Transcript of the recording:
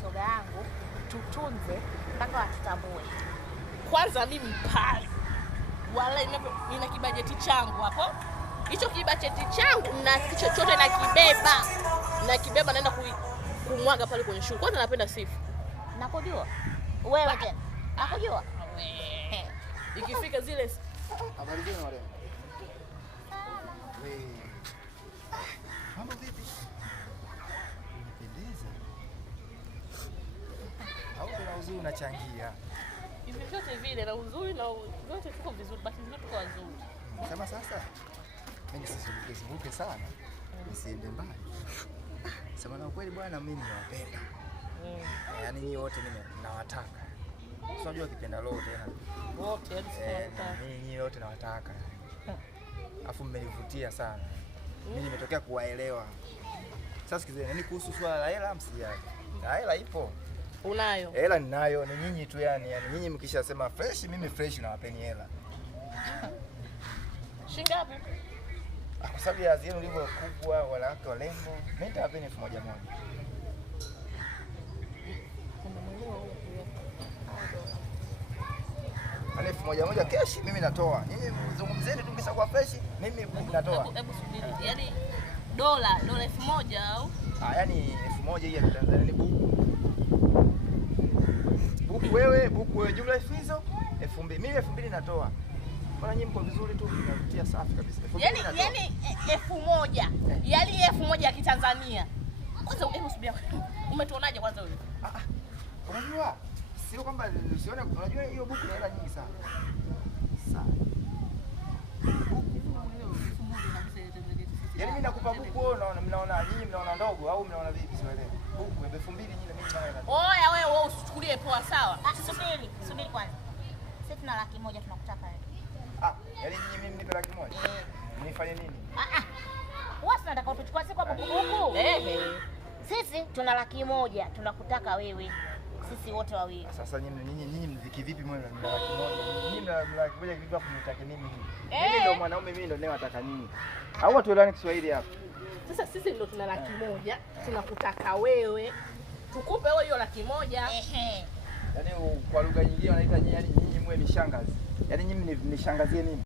shoga yangu, tutunze mpaka watutambue. Kwanza mimi pale wala nina kibajeti changu hapo. Hicho kibajeti changu na chochote nakibeba naenda kumwaga pale kwenye shule. Kwanza napenda sifa. Nakujua. Wewe tena. Nakujua. Ikifika zile habari zenu wale. Mambo vipi? Unapendeza. Au kuna uzuri unachangia? Hivi vyote vile na uzuri na vyote tuko vizuri, basi ndio tuko wazuri. Sema sasa mimi nisizunguke sana. Nisiende mbali. Sema na ukweli bwana, mimi nawapenda. Yaani nyinyi wote mimi nawataka. Unajua kipenda roho tena. Wote hadi tunataka. Nyinyi wote nawataka. Afu mmenivutia sana. Mimi nimetokea kuwaelewa. Sasa sikizeni, ni kuhusu swala la hela msijali. Hela ipo. Unayo? Hela ninayo, ni nyinyi tu yani nyinyi mkishasema fresh, mimi fresh na wapeni hela. Shilingi ngapi? Kwa sababu ya zenu ulivyo kubwa wanawake walembo, mimi nitawapeni 1,000. Ani 1,000 keshi mimi natoa. Nyinyi mzungumzeni tu kisha kwa fresh, mimi natoa. Hebu subiri. Yaani dola 1,000 au? Yaani 1,000 hii ya Tanzania ni buku. Buku wewe jumla hizo 2,000. Mimi 2,000 natoa. Bwana nyinyi mko vizuri tu, mnavutia safi kabisa. Yaani 1,000. Yaani 1,000 ya Kitanzania. Kwanza hebu subiri. Umetuonaje kwanza wewe? Unajua sio kwamba usione, unajua hiyo buku ni hela nyingi sana. Yaani mimi nakupa buku wewe mnaona nyinyi mnaona ndogo au mnaona vipi sielewi. Buku 2,000 nyinyi na mimi naona. Oya wewe usichukulie poa sawa. Subiri kwanza. Sisi tuna 100,000 tunakutaka wewe. Yaani nyinyi mimi nipe 100,000. Nifanye nini? Wewe unataka utuchukue sisi kwa buku? Sisi tuna 100,000 tunakutaka wewe. Sisi wote wawili. Sasa nyinyi mziki vipi mwe na 100,000? Nyinyi na 100,000 vipi hapo mnitaka nini? Mimi ndio mwanaume, mimi ndio nataka nini? Au watu elewane Kiswahili hapa. Sasa sisi ndio tuna 100,000 tunakutaka wewe. Tukupe wewe hiyo 100,000. Yaani kwa lugha nyingine wanaita nyinyi mwe ni shangazi. Yaani nyinyi nishangazie nini?